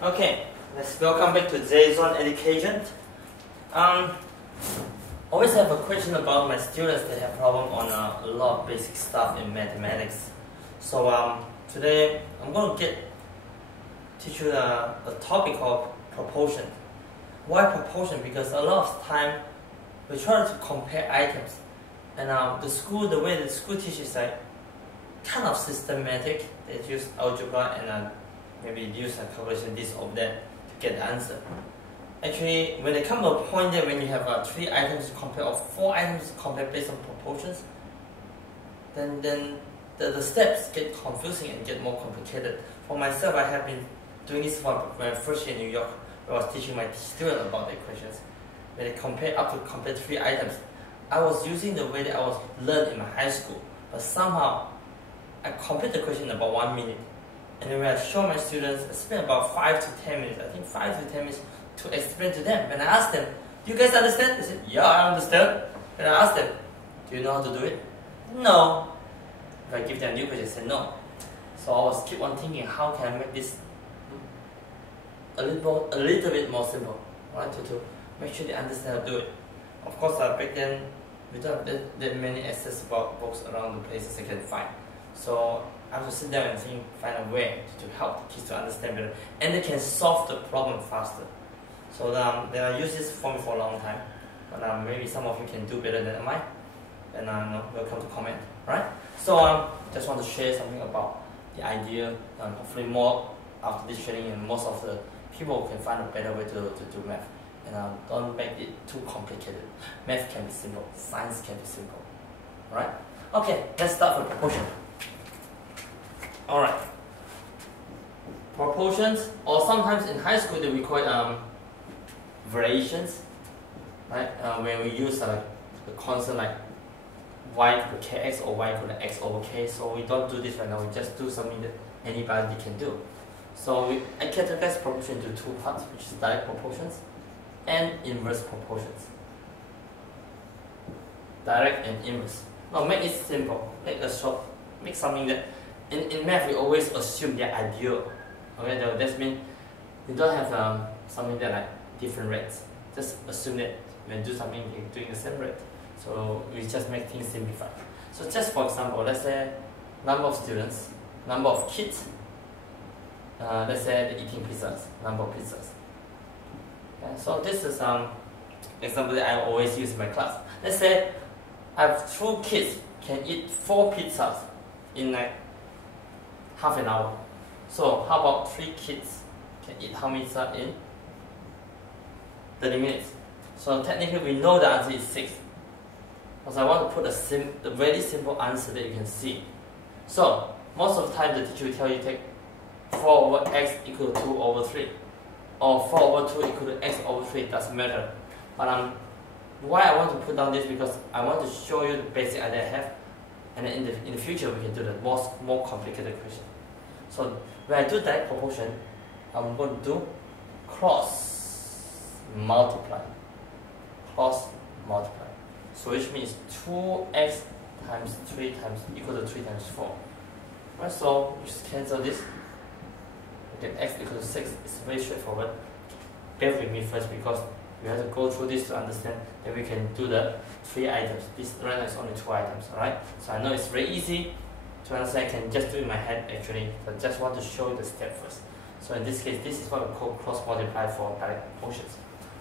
Okay, let's welcome back to Jason Education. Always have a question about my students that have problem on a lot of basic stuff in mathematics. So today I'm going to teach you a topic of proportion. Why proportion? Because a lot of time we try to compare items, and the way the school teaches like kind of systematic. They use algebra and maybe use a calculation this or that to get the answer. Actually, when they come to a point that when you have 3 items to compare or 4 items to compare based on proportions, then the steps get confusing and get more complicated. For myself, I have been doing this for my first year in New York, where I was teaching my students about the equations. When they compare 3 items, I was using the way that I was learned in my high school, but somehow I complete the question in about 1 minute. And then when I show my students, I spend about 5 to 10 minutes, I think 5 to 10 minutes to explain to them. When I ask them, do you guys understand? They said, yeah, I understand. And I ask them, do you know how to do it? No. If I give them a new question, they say no. So I was keep on thinking, how can I make this a little bit more simple, right? To make sure they understand how to do it. Of course, back then, we don't have that many accessible books around the places I can find. So I have to sit down and find a way to help the kids to understand better, and they can solve the problem faster. So then I use this for me for a long time, but maybe some of you can do better than I. And welcome to comment, right? So just want to share something about the idea, and hopefully more after this training, and most of the people can find a better way to do math. And don't make it too complicated. Math can be simple, science can be simple, right? Okay, let's start with proportion. Alright, proportions, or sometimes in high school we call it variations, right? Where we use the constant like y equal to kx or y equal to x over k. So we don't do this right now, we just do something that anybody can do. So I categorize proportion into 2 parts, which is direct proportions and inverse proportions. Direct and inverse. Now make it simple, make something that in math we always assume they're ideal. Okay, that means you don't have something that like different rates. Just assume that when you do something you're doing the same rate. So we just make things simplified. So just for example, let's say number of students, number of kids. Let's say they're eating pizzas, number of pizzas. Okay, so this is example that I always use in my class. Let's say I have 2 kids can eat 4 pizzas in like half an hour. So how about 3 kids can eat how many pizzas in 30 minutes? So technically we know the answer is 6. Because I want to put a very simple answer that you can see. So most of the time the teacher will tell you take 4 over x equal to 2 over 3. Or 4 over 2 equal to x over 3, doesn't matter. But why I want to put down this, because I want to show you the basic idea I have, and then in the future we can do the more complicated question. So when I do direct proportion, I'm going to do cross multiply. Cross multiply. So which means 2x times 3 times equal to 3 times 4. Right, so we just cancel this. We get x equal to 6. It's very straightforward. Bear with me first, because we have to go through this to understand that we can do the 3 items. This right now is only 2 items, alright? So I know it's very easy to understand. I can just do it in my head actually. So I just want to show you the step first. So in this case, this is what we call cross multiply for direct proportions.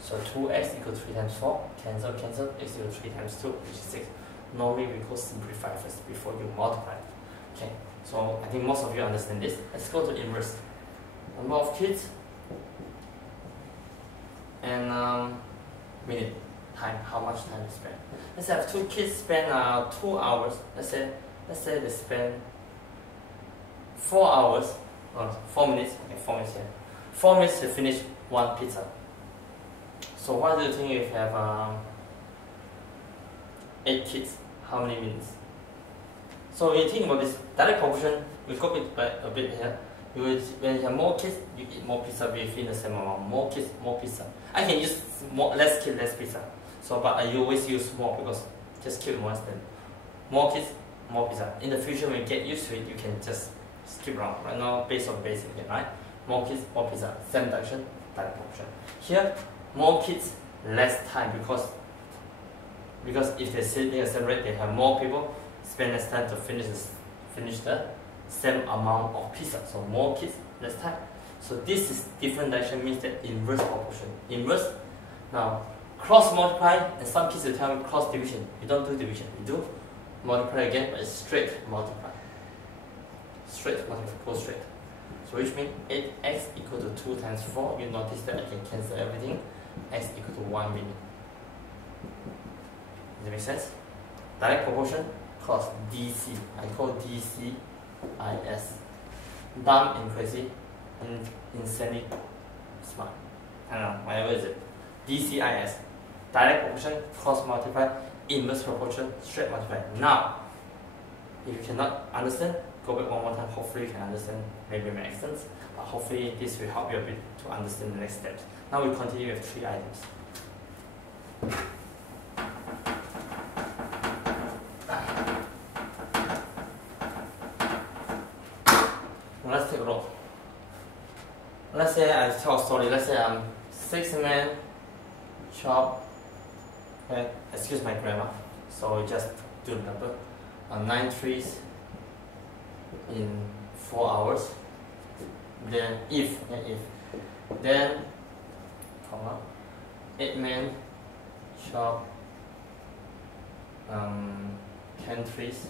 So 2x equal to 3 times 4, cancel, x equal to 3 times 2, which is 6. Normally we go simplify first before you multiply. Okay, so I think most of you understand this. Let's go to inverse. Number of kids and minute, time, how much time they spend. Let's have 2 kids spend 2 hours. Let's say they spend 4 hours, or 4 minutes. Okay, 4 minutes here. 4 minutes to finish 1 pizza. So what do you think if you have 8 kids? How many minutes? So when you think about this direct proportion, we go a bit here. When you have more kids, you eat more pizza within the same amount. More kids, more pizza. I can use less kids, less pizza. So, but I always use more, because just keep it more than more kids, more pizza. In the future, when you get used to it, you can just skip around. Right now, based on basic, right? more kids, more pizza. Same direction, direct proportion. Here, more kids, less time because if they separate, they have more people, spend less time to finish the same amount of pizza. So more kids, less time. So this is different direction, means that inverse proportion. Inverse. Now cross multiply, and some kids will tell me cross division. You don't do division, you do multiply again, but it's straight multiply. Straight multiply, go straight. So which means 8x equal to 2 times 4. You notice that I can cancel everything. X equal to 1 million. Does that make sense? Direct proportion, cross DC. I call DCIS. Dumb and crazy and insanely smart. I don't know, whatever is it. DCIS. Direct proportion, cross multiply, inverse proportion, straight multiply. Now, if you cannot understand, go back one more time. Hopefully you can understand maybe my accents, but hopefully this will help you a bit to understand the next steps. Now we continue with 3 items. Now let's take a look. Let's say I tell a story. Let's say I'm 6 men chop. Okay, excuse my grammar. So just do the number. 9 trees in 4 hours. Then then comma 8 men chop 10 trees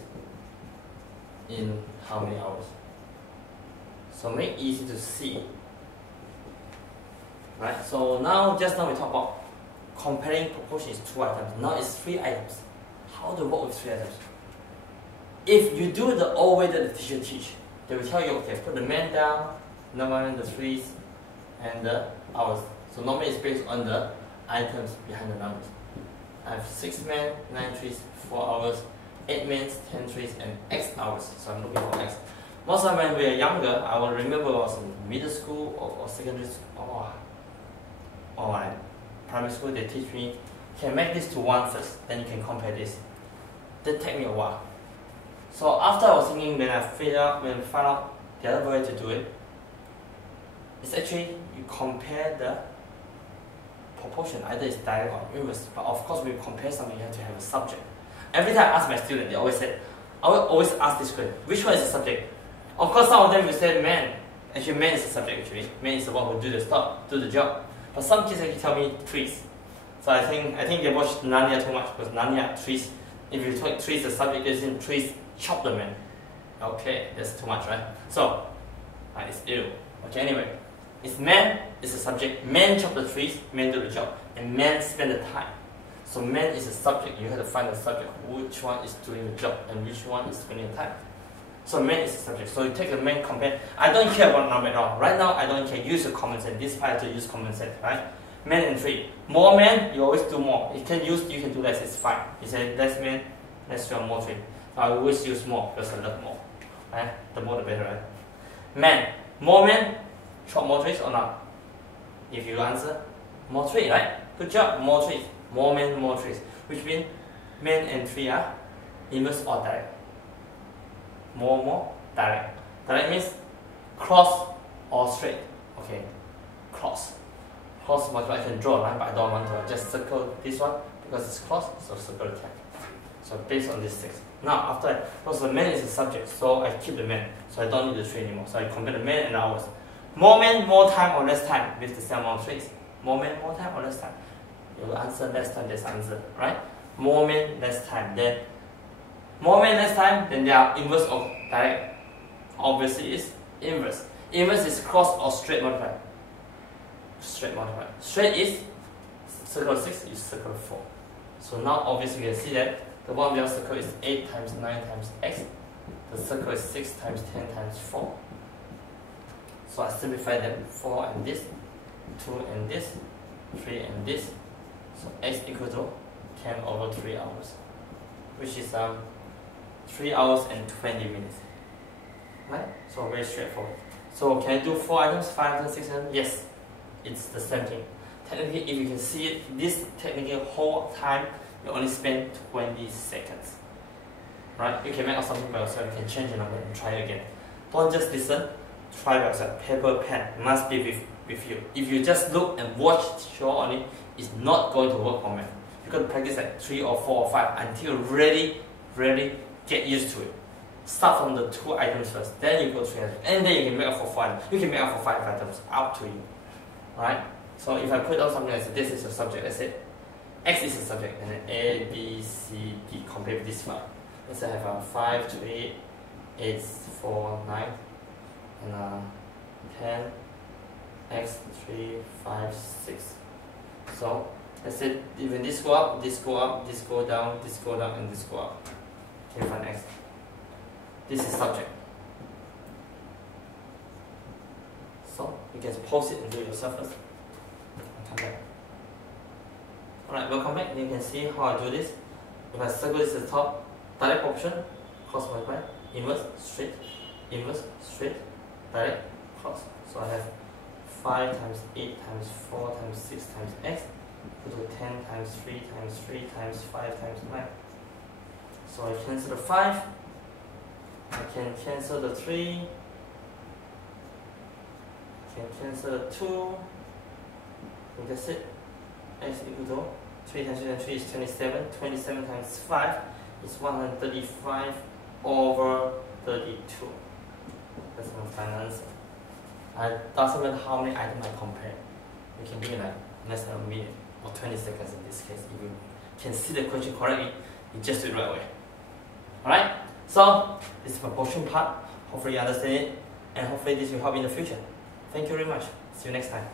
in how many hours? So make it easy to see. Right? So just now we talk about comparing proportion is 2 items. Now it's 3 items. How to work with 3 items? If you do the old way that the teacher teach, they will tell you, okay, put the men down, number the trees, and the hours. So normally it's based on the items behind the numbers. I have 6 men, 9 trees, 4 hours, 8 men, 10 trees, and X hours. So I'm looking for X. Most of when we were younger, I will remember I was in middle school or secondary school or primary school. They teach me, can make this to 1 first, then you can compare this. That take me a while. So after I was thinking, when I found out the other way to do it, it's actually you compare the proportion, either it's direct or inverse. But of course, when you compare something, you have to have a subject. Every time I ask my students, they always say, I will always ask this question: which one is the subject? Of course, some of them will say man. Actually, man is the subject. Actually, man is the one who do the job. But some kids actually tell me trees. So I think they watch Narnia too much, because Narnia trees. If you take trees, the subject isn't trees. Chop the man. Okay, that's too much, right? So, it's ill. Okay, anyway, it's man is the subject. Man chop the trees. Man do the job, and man spend the time. So man is the subject. You have to find the subject. Which one is doing the job, and which one is spending the time. So man is the subject. So you take the man, compare. I don't care about number at all. Right now, I don't care. Use your common sense. This part to use common sense, right? Man and tree. More man, you always do more. You can do less. It's fine. You say less man, less tree, more tree. I always use more because I love more. Right? The more the better, right? Man. More men, chop more trees or not? If you answer, more tree, right? Good job, more trees. More men, more trees. Which means men and tree are inverse or direct. More, direct. Direct means cross or straight. Okay, cross. Cross multiply, I can draw a line, but I don't want to. I just circle this one because it's cross, so circle the 10. So based on this 6. Now after that, because the man is the subject, so I keep the man, so I don't need the tree anymore. So I compare the man and the hours. More men, more time or less time with the same amount of trees. More men, more time or less time. You answer less time, that's answer, right? More men, less time. Then more men, less time, then they are inverse of direct. Obviously it's inverse. Inverse is cross or straight multiply. Straight multiply. Straight is circle 6, you circle 4. So now obviously you can see that the one we have circle is 8 times 9 times x. The circle is 6 times 10 times 4. So I simplify them. 4 and this, 2 and this, 3 and this. So x equal to 10 over 3 hours, which is 3 hours and 20 minutes. Right? So very straightforward. So can I do 4 items, 5 items, 6 items? Yes. It's the same thing. Technically, if you can see it, this technically whole time you only spend 20 seconds. Right? You can make out something by yourself, you can change the number and try it again. Don't just listen. try by yourself. Paper, pen must be with you. If you just look and watch show only, it's not going to work for math. You got to practice like 3 or 4 or 5 until you really get used to it. Start from the 2 items first, then you go 3 items, and then you can make up for 5. You can make up for 5 items, up to you. Alright? So if I put down something like this is your subject, let's say X is the subject, and then A, B, C, D compared with this 5. Let's say I have 5, 3, 8, 4, 9, and 10, X, 3, 5, 6. So let's say even this go up, this go up, this go down, and this go up. Okay, find X. This is subject. So you can pause it and do it yourself first. And come back. Alright, welcome back. You can see how I do this. If I circle this at the top, direct proportion, cross multiply, inverse, straight, direct, cross. So I have 5 times 8 times 4 times 6 times x equal to 10 times 3 times 3 times 5 times 9. So I cancel the 5. I can cancel the 3, I can cancel the 2, and that's it. X equal to 3 times 3 times 3 is 27, 27 times 5 is 135 over 32. That's my final answer. It doesn't matter how many items I compare. You can do it like less than a minute or 20 seconds in this case. If you can see the question correctly, you just do it right away. Alright? So, this is my portion part. Hopefully you understand it, and hopefully this will help in the future. Thank you very much. See you next time.